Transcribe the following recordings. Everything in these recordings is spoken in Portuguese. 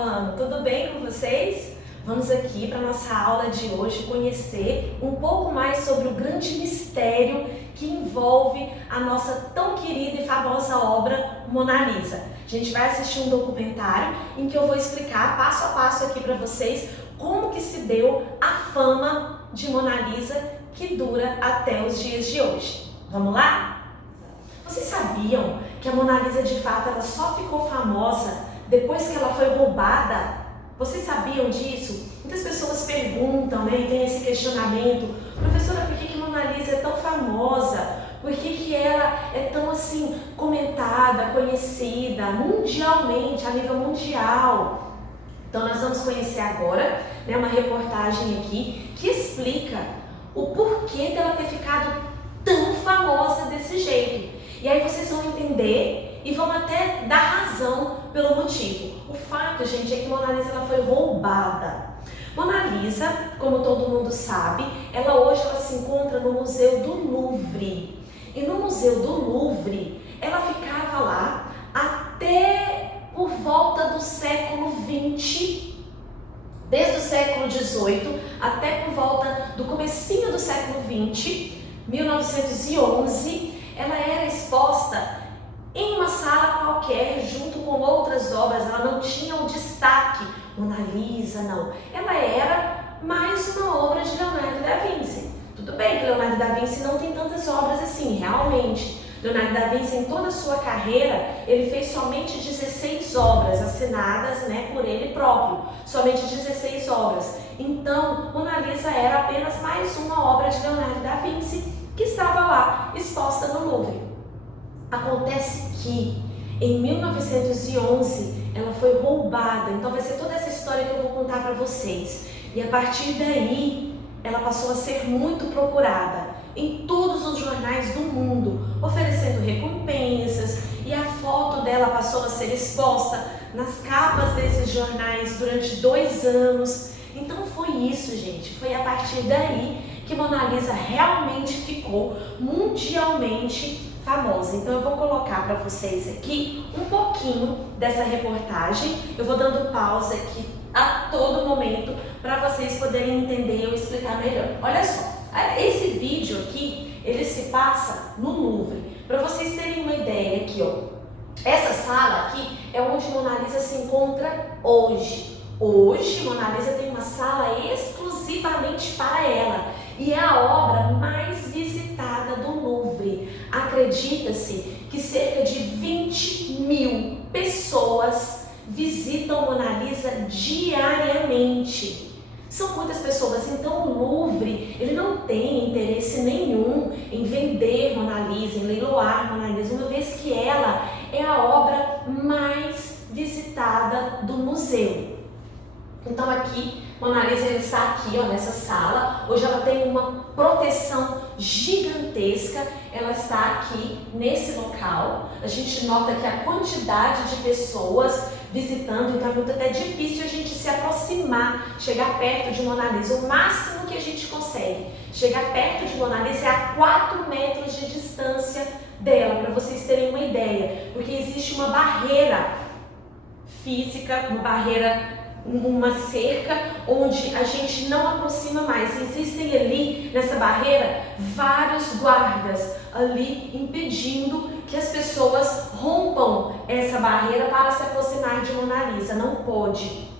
ano, tudo bem com vocês? Vamos aqui para nossa aula de hoje conhecer um pouco mais sobre o grande mistério que envolve a nossa tão querida e famosa obra Mona Lisa. A gente vai assistir um documentário em que eu vou explicar passo a passo aqui para vocês como que se deu a fama de Mona Lisa que dura até os dias de hoje. Vamos lá? Vocês sabiam que a Mona Lisa de fato ela só ficou famosa depois que ela foi roubada? Vocês sabiam disso? Muitas pessoas perguntam, né, e tem esse questionamento: professora, por que Mona Lisa é tão famosa? Por que ela é tão assim comentada, conhecida mundialmente, a nível mundial? Então nós vamos conhecer agora, né, uma reportagem aqui que explica o porquê dela ter ficado tão famosa desse jeito. E aí vocês vão entender e vão até dar razão pelo motivo. O fato, gente, é que Mona Lisa ela foi roubada. Mona Lisa, como todo mundo sabe, hoje ela se encontra no Museu do Louvre. E no Museu do Louvre, ela ficava lá até por volta do século XX. Desde o século XVIII até por volta do comecinho do século XX, 1911, ela era exposta em uma sala qualquer, junto com outras obras. Ela não tinha o destaque Mona Lisa, não. Ela era mais uma obra de Leonardo da Vinci. Tudo bem que Leonardo da Vinci não tem tantas obras assim, realmente. Leonardo da Vinci, em toda a sua carreira, ele fez somente 16 obras assinadas, né, por ele próprio. Somente 16 obras. Então, Mona Lisa era apenas mais uma obra de Leonardo da Vinci que estava lá, exposta no Louvre. Acontece que, em 1911, ela foi roubada. Então vai ser toda essa história que eu vou contar para vocês. E a partir daí, ela passou a ser muito procurada em todos os jornais do mundo, oferecendo recompensas, e a foto dela passou a ser exposta nas capas desses jornais durante 2 anos. Então foi isso, gente. Foi a partir daí que Mona Lisa realmente ficou mundialmente famosa. Então eu vou colocar para vocês aqui um pouquinho dessa reportagem. Eu vou dando pausa aqui a todo momento para vocês poderem entender ou explicar melhor. Olha só, esse vídeo aqui, ele se passa no Louvre. Para vocês terem uma ideia aqui, ó. Essa sala aqui é onde Mona Lisa se encontra hoje. Hoje, Mona Lisa tem uma sala exclusivamente para ela e é a obra mais visitada do Louvre. Acredita-se que cerca de 20.000 pessoas visitam Mona Lisa diariamente. São muitas pessoas, então o Louvre ele não tem interesse nenhum em vender Mona Lisa, em leiloar Mona Lisa, uma vez que ela é a obra mais visitada do museu. Então aqui, Mona Lisa está aqui, ó, nessa sala. Hoje ela tem uma proteção gigantesca. Ela está aqui nesse local. A gente nota que a quantidade de pessoas visitando, então é muito até difícil a gente se aproximar, chegar perto de Mona Lisa. O máximo que a gente consegue chegar perto de Mona Lisa é a 4 metros de distância dela, para vocês terem uma ideia, porque existe uma barreira física, uma cerca onde a gente não aproxima mais. Existem ali nessa barreira vários guardas ali impedindo que as pessoas rompam essa barreira para se aproximar de Mona Lisa. Não pode.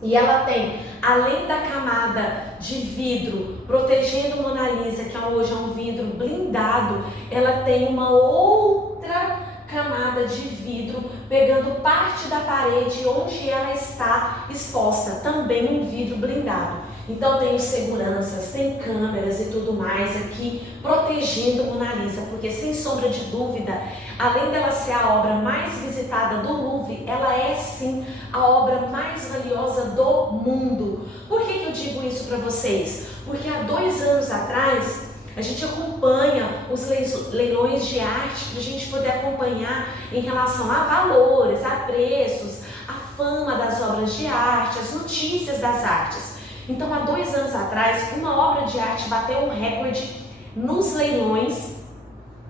E ela tem, além da camada de vidro protegendo Mona Lisa, que hoje é um vidro blindado, ela tem uma outra camada de vidro pegando parte da parede onde ela está exposta, também um vidro blindado. Então tem os seguranças, tem câmeras e tudo mais aqui protegendo Mona Lisa, porque sem sombra de dúvida, além dela ser a obra mais visitada do Louvre, ela é sim a obra mais valiosa do mundo. Por que eu digo isso para vocês? Porque há 2 anos atrás, a gente acompanha os leilões de arte para a gente poder acompanhar em relação a valores, a preços, a fama das obras de arte, as notícias das artes. Então, há 2 anos atrás, uma obra de arte bateu um recorde nos leilões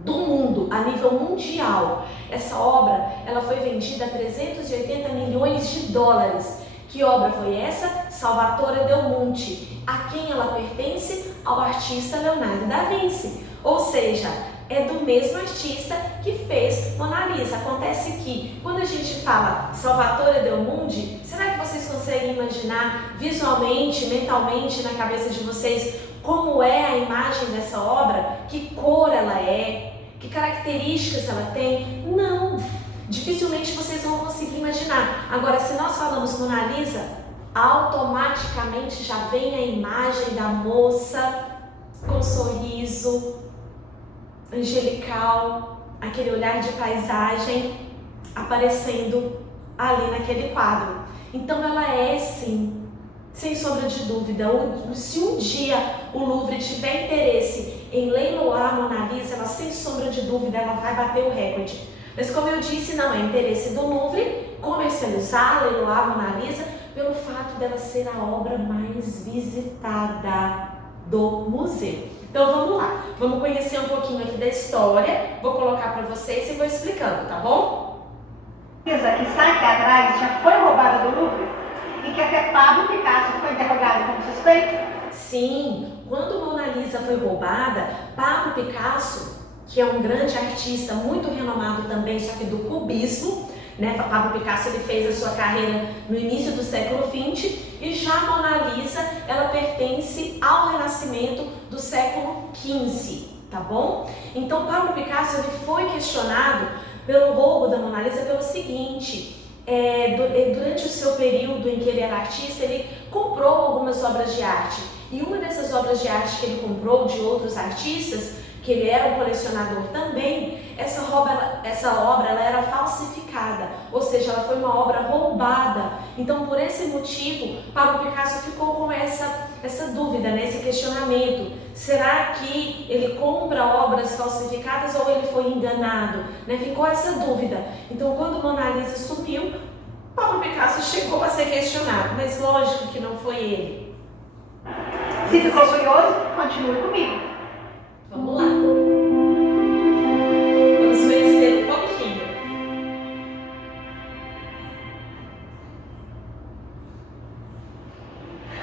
do mundo, a nível mundial. Essa obra ela foi vendida a 380 milhões de dólares. Que obra foi essa? Salvatore del Monte. A quem ela pertence? Ao artista Leonardo da Vinci. Ou seja, é do mesmo artista que fez Mona Lisa. Acontece que quando a gente fala Salvatore del Monte, será que vocês conseguem imaginar visualmente, mentalmente, na cabeça de vocês como é a imagem dessa obra? Que cor ela é? Que características ela tem? Não! Dificilmente vocês vão conseguir imaginar. Agora, se nós falamos Mona Lisa, automaticamente já vem a imagem da moça com um sorriso angelical, aquele olhar de paisagem aparecendo ali naquele quadro. Então ela é sim, sem sombra de dúvida, se um dia o Louvre tiver interesse em leiloar a Mona Lisa, ela sem sombra de dúvida ela vai bater o recorde. Mas como eu disse, não é interesse do Louvre comercializar, leiloar a Mona Lisa pelo fato dela ser a obra mais visitada do museu. Então vamos lá, vamos conhecer um pouquinho aqui da história, vou colocar para vocês e vou explicando, tá bom? Que está aqui atrás já foi roubada do Louvre e que até Pablo Picasso foi interrogado como suspeito? Sim, quando Mona Lisa foi roubada, Pablo Picasso, que é um grande artista muito renomado também, só que do cubismo, né? Pablo Picasso ele fez a sua carreira no início do século XX e já Mona Lisa ela pertence ao Renascimento do século XV, tá bom? Então Pablo Picasso ele foi questionado pelo roubo da Mona Lisa pelo seguinte: durante o seu período em que ele era artista, ele comprou algumas obras de arte e uma dessas obras de arte que ele comprou de outros artistas, que ele era um colecionador também, essa obra ela era falsificada, ou seja, ela foi uma obra roubada. Então, por esse motivo, Pablo Picasso ficou com essa dúvida, né, esse questionamento. Será que ele compra obras falsificadas ou ele foi enganado? Né? Ficou essa dúvida. Então, quando Mona Lisa sumiu, Pablo Picasso chegou a ser questionado, mas lógico que não foi ele. Se ficou curioso, continue comigo. Vamos lá. Vamos conhecer um pouquinho.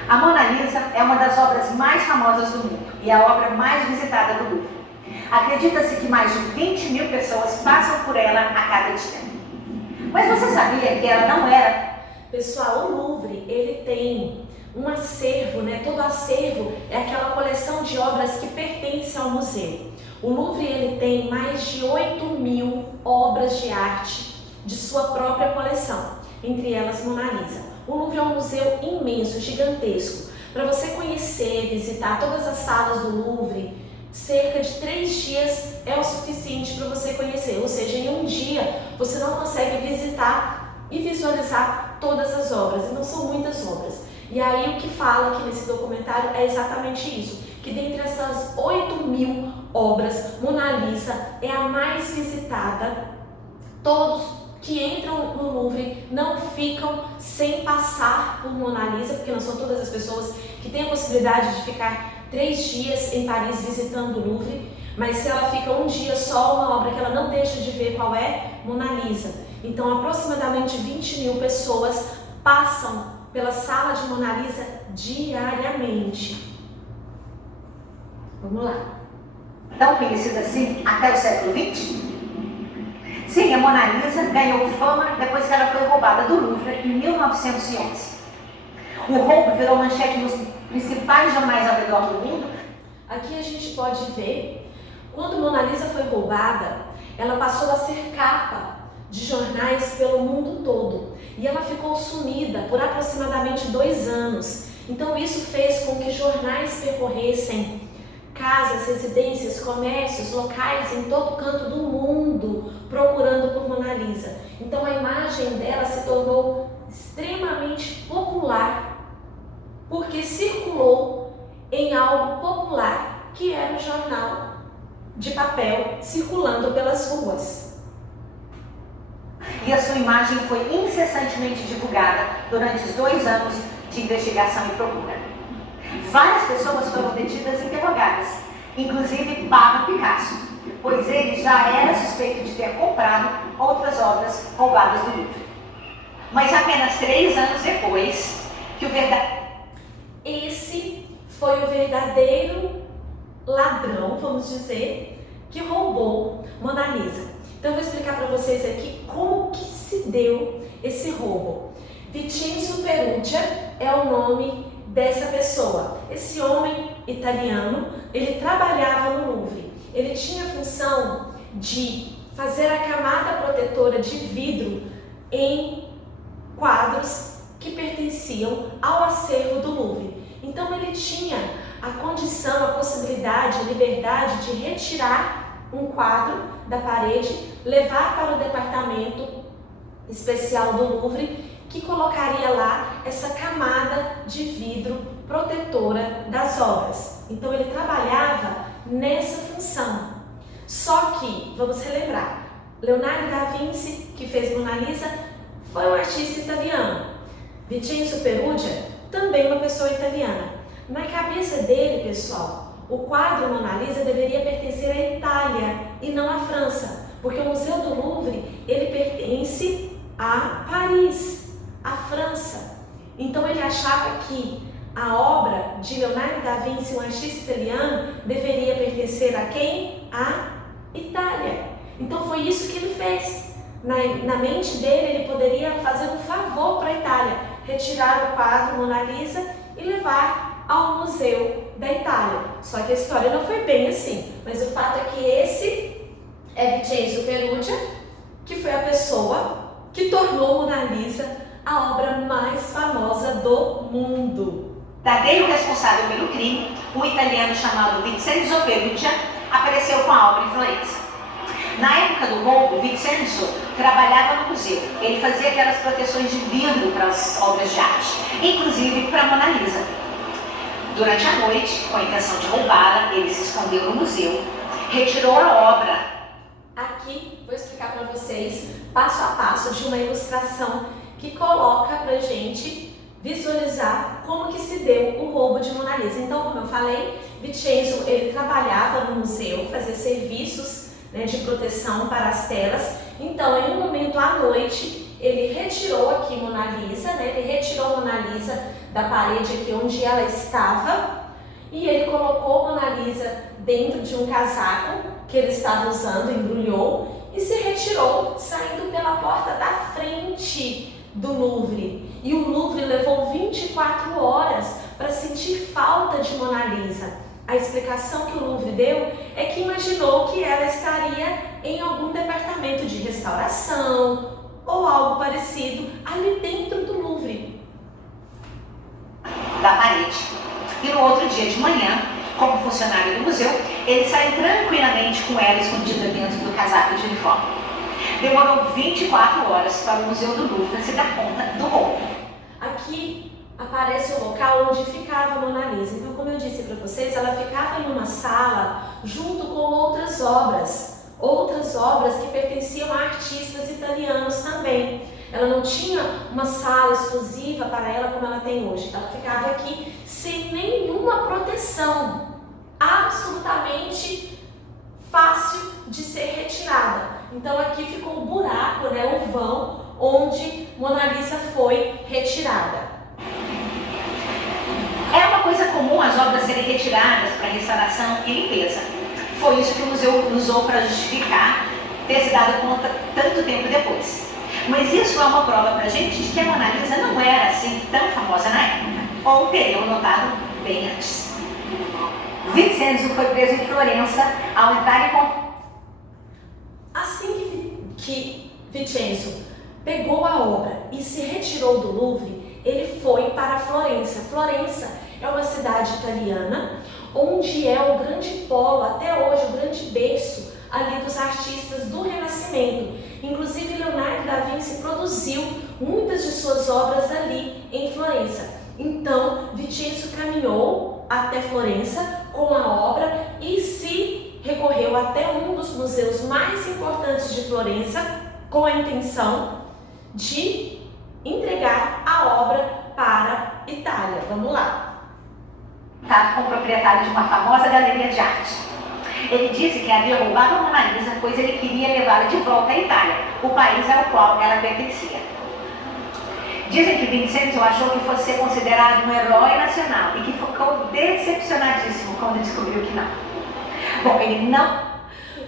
A Mona Lisa é uma das obras mais famosas do mundo e a obra mais visitada do Louvre. Acredita-se que mais de 20 mil pessoas passam por ela a cada dia. Mas você sabia que ela não era? Pessoal, o Louvre, ele tem um acervo, né? Todo acervo é aquela coleção de obras que pertence ao museu. O Louvre ele tem mais de 8.000 obras de arte de sua própria coleção, entre elas Mona Lisa. O Louvre é um museu imenso, gigantesco. Para você conhecer, visitar todas as salas do Louvre, cerca de 3 dias é o suficiente para você conhecer. Ou seja, em um dia você não consegue visitar e visualizar todas as obras, e não são muitas obras. E aí o que fala aqui nesse documentário é exatamente isso, que dentre essas 8.000 obras, Mona Lisa é a mais visitada. Todos que entram no Louvre não ficam sem passar por Mona Lisa, porque não são todas as pessoas que têm a possibilidade de ficar 3 dias em Paris visitando o Louvre, mas se ela fica um dia só, uma obra que ela não deixa de ver qual é? Mona Lisa. Então aproximadamente 20.000 pessoas passam pela sala de Mona Lisa diariamente. Vamos lá. Tão conhecida assim até o século XX? Sim, a Mona Lisa ganhou fama depois que ela foi roubada do Louvre em 1911. O roubo virou manchete nos principais jornais ao redor do mundo. Aqui a gente pode ver, quando Mona Lisa foi roubada, ela passou a ser capa de jornais pelo mundo todo. E ela ficou sumida por aproximadamente 2 anos. Então isso fez com que jornais percorressem casas, residências, comércios, locais em todo canto do mundo procurando por Mona Lisa. Então a imagem dela se tornou extremamente popular porque circulou em algo popular que era um jornal de papel circulando pelas ruas. E a sua imagem foi incessantemente divulgada durante os 2 anos de investigação e procura. Várias pessoas foram detidas e interrogadas, inclusive Pablo Picasso, pois ele já era suspeito de ter comprado outras obras roubadas do Louvre. Mas apenas 3 anos depois que o verdadeiro... Esse foi o verdadeiro ladrão, vamos dizer, que roubou Mona Lisa. Então eu vou explicar para vocês aqui como que se deu esse roubo. Vincenzo Perugia é o nome dessa pessoa. Esse homem italiano, ele trabalhava no Louvre. Ele tinha a função de fazer a camada protetora de vidro em quadros que pertenciam ao acervo do Louvre. Então ele tinha a condição, a possibilidade, a liberdade de retirar um quadro da parede, levar para o departamento especial do Louvre, que colocaria lá essa camada de vidro protetora das obras. Então ele trabalhava nessa função. Só que, vamos relembrar, Leonardo da Vinci, que fez Mona Lisa, foi um artista italiano. Vincenzo Perugia, também uma pessoa italiana. Na cabeça dele, pessoal, o quadro Mona Lisa deveria pertencer à Itália e não à França, porque o Museu do Louvre, ele pertence a Paris, à França. Então ele achava que a obra de Leonardo da Vinci, um artista italiano, deveria pertencer a quem? À Itália. Então foi isso que ele fez. Na mente dele, ele poderia fazer um favor para a Itália, retirar o quadro Mona Lisa e levar ao Museu da Itália. Só que a história não foi bem assim, mas o fato é que esse é Vincenzo Perugia, que foi a pessoa que tornou Mona Lisa a obra mais famosa do mundo. Verdadeiro responsável pelo crime, um italiano chamado Vincenzo Perugia, apareceu com a obra em Florença. Na época do roubo, Vincenzo trabalhava no museu. Ele fazia aquelas proteções de vidro para as obras de arte, inclusive para a Mona Lisa. Durante a noite, com a intenção de roubá-la, ele se escondeu no museu, retirou a obra. Aqui vou explicar para vocês, passo a passo, de uma ilustração que coloca pra gente visualizar como que se deu o roubo de Mona Lisa. Então, como eu falei, Vincenzo, ele trabalhava no museu, fazia serviços, né, de proteção para as telas. Então, em um momento à noite, ele retirou aqui Mona Lisa, né, ele retirou Mona Lisa da parede aqui onde ela estava e ele colocou Mona Lisa dentro de um casaco que ele estava usando, embrulhou e se retirou, saindo pela porta da frente do Louvre. E o Louvre levou 24 horas para sentir falta de Mona Lisa. A explicação que o Louvre deu é que imaginou que ela estaria em algum departamento de restauração ou algo parecido ali dentro do Louvre. Da parede. E no outro dia de manhã, como funcionário do museu, ele saiu tranquilamente com ela escondida dentro do casaco de uniforme. Demorou 24 horas para o Museu do Louvre se dar conta do roubo. Aqui aparece o local onde ficava a Mona Lisa. Então, como eu disse para vocês, ela ficava em uma sala junto com outras obras que pertenciam a artistas italianos também. Ela não tinha uma sala exclusiva para ela como ela tem hoje. Ela ficava aqui sem nenhuma proteção, absolutamente fácil de ser retirada. Então aqui ficou um buraco, né, um vão, onde Mona Lisa foi retirada. É uma coisa comum as obras serem retiradas para restauração e limpeza. Foi isso que o museu usou para justificar ter se dado conta tanto tempo depois. Mas isso é uma prova para a gente de que a Mona Lisa não era assim tão famosa na época, ou teriam notado bem antes. Vincenzo foi preso em Florença ao entrar em... Assim que Vincenzo pegou a obra e se retirou do Louvre, ele foi para Florença. Florença é uma cidade italiana onde é o grande polo, até hoje, o grande berço ali dos artistas do Renascimento. Inclusive, Leonardo da Vinci produziu muitas de suas obras ali em Florença. Então, Vincenzo caminhou até Florença com a obra e se recorreu até um dos museus mais importantes de Florença com a intenção de entregar a obra para a Itália. Vamos lá. Com o proprietário de uma famosa galeria de arte. Ele disse que havia roubado a Mona Lisa, pois ele queria levá-la de volta à Itália, o país ao qual ela pertencia. Dizem que Vincenzo achou que fosse ser considerado um herói nacional e que ficou decepcionadíssimo quando descobriu que não. Bom, ele não...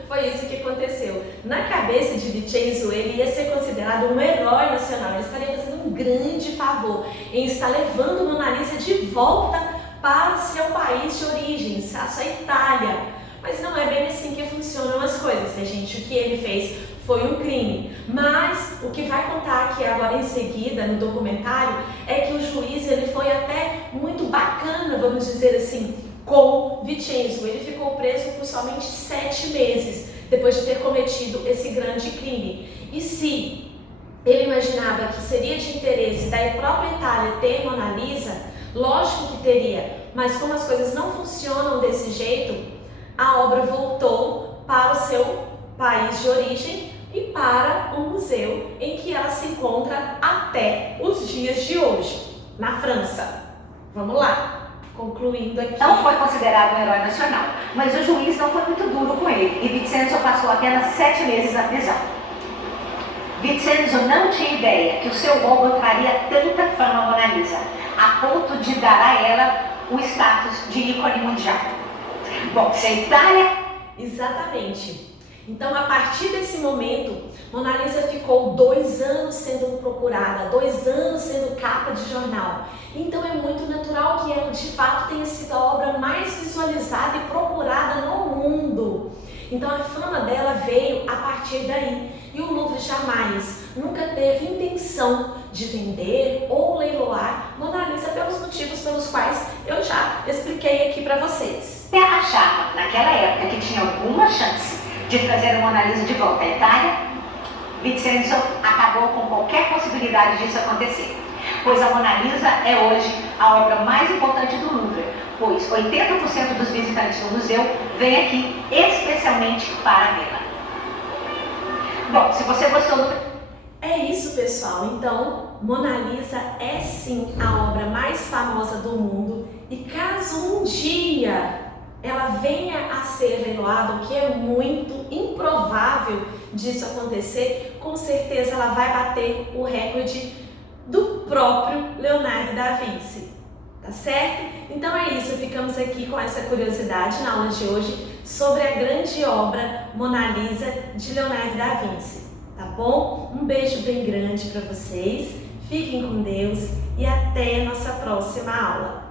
Foi isso que aconteceu. Na cabeça de Vincenzo, ele ia ser considerado um herói nacional. Ele estaria fazendo um grande favor em estar levando Mona Lisa de volta para o seu país de origem, a sua Itália. Mas não é bem assim que funcionam as coisas, né, gente? O que ele fez foi um crime. Mas o que vai contar aqui agora em seguida, no documentário, é que o juiz ele foi até muito bacana, vamos dizer assim, com Vincenzo. Ele ficou preso por somente 7 meses, depois de ter cometido esse grande crime. E se ele imaginava que seria de interesse da própria Itália ter Mona Lisa, lógico que teria, mas como as coisas não funcionam desse jeito, a obra voltou para o seu país de origem e para o museu em que ela se encontra até os dias de hoje, na França. Vamos lá! Concluindo aqui. Não foi considerado um herói nacional, mas o juiz não foi muito duro com ele e Vincenzo passou apenas 7 meses na prisão. Vincenzo não tinha ideia que o seu roubo traria tanta fama à Mona Lisa, a ponto de dar a ela o status de ícone mundial. Bom, se a Itália... Exatamente. Então, a partir desse momento, Mona Lisa ficou 2 anos sendo procurada, 2 anos sendo capa de jornal. Então, é muito natural que ela, de fato, tenha sido a obra mais visualizada e procurada no mundo. Então, a fama dela veio a partir daí. E o Louvre jamais, nunca teve intenção de vender ou leiloar Mona Lisa pelos motivos pelos quais eu já expliquei aqui para vocês. Você achava, naquela época, que tinha alguma chance de trazer a Mona Lisa de volta à Itália? Vincenzo acabou com qualquer possibilidade disso acontecer, pois a Mona Lisa é hoje a obra mais importante do Louvre, pois 80% dos visitantes do museu vêm aqui especialmente para vê-la. Bom, se você gostou do... É isso, pessoal. Então, Mona Lisa é sim a obra mais famosa do mundo e caso um dia ela venha a ser leiloada, o que é muito improvável disso acontecer, com certeza ela vai bater o recorde do próprio Leonardo da Vinci, tá certo? Então é isso, ficamos aqui com essa curiosidade na aula de hoje sobre a grande obra Mona Lisa de Leonardo da Vinci, tá bom? Um beijo bem grande para vocês, fiquem com Deus e até a nossa próxima aula.